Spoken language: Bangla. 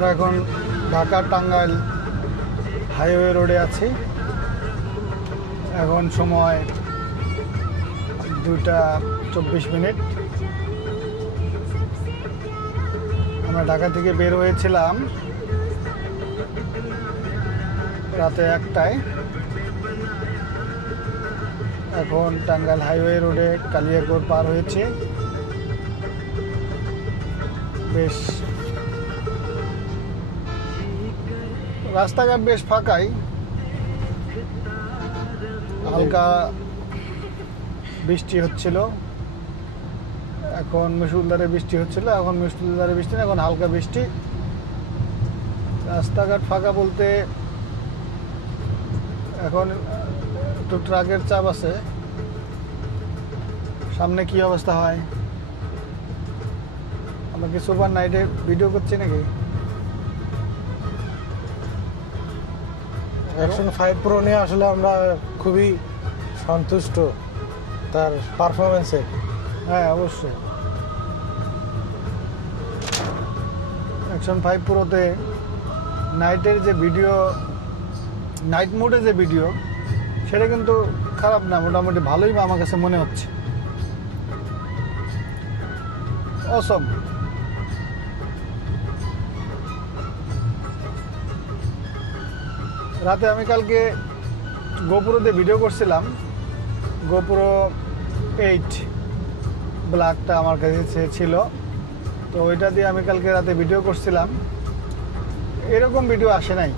আমরা এখন ঢাকা টাঙ্গাইল হাইওয়ে রোডে আছি। এখন সময় 2:24। আমরা ঢাকা থেকে বের হয়েছিলাম রাতে 1টায়। এখন টাঙ্গাইল হাইওয়ে রোডে কালিয়াকৈর পার হয়েছে। বেশ রাস্তাঘাট বেশ ফাঁকাই, হালকা বৃষ্টি হচ্ছিল। এখন মুষলধারে বৃষ্টি হচ্ছিল, এখন মুষলধারে বৃষ্টি না, এখন হালকা বৃষ্টি। রাস্তাঘাট ফাঁকা বলতে এখন একটু ট্রাকের চাপ আছে। সামনে কি অবস্থা হয়? আমরা কি সুপার নাইটে ভিডিও করছি নাকি? অ্যাকশন 5 প্রো নিয়ে আসলে আমরা খুবই সন্তুষ্ট তার পারফরমেন্সে। হ্যাঁ, অবশ্যই। অ্যাকশন 5 প্রোতে নাইটের যে ভিডিও, নাইট মোডে যে ভিডিও, সেটা কিন্তু খারাপ না, মোটামুটি ভালোই আমার কাছে মনে হচ্ছে। অসম। রাতে আমি কালকে গোপুরোতে ভিডিও করছিলাম। গোপুরো 8 ব্ল্যাকটা আমার কাছে ছিল, তো ওইটা দিয়ে আমি কালকে রাতে ভিডিও করছিলাম। এরকম ভিডিও আসে নাই।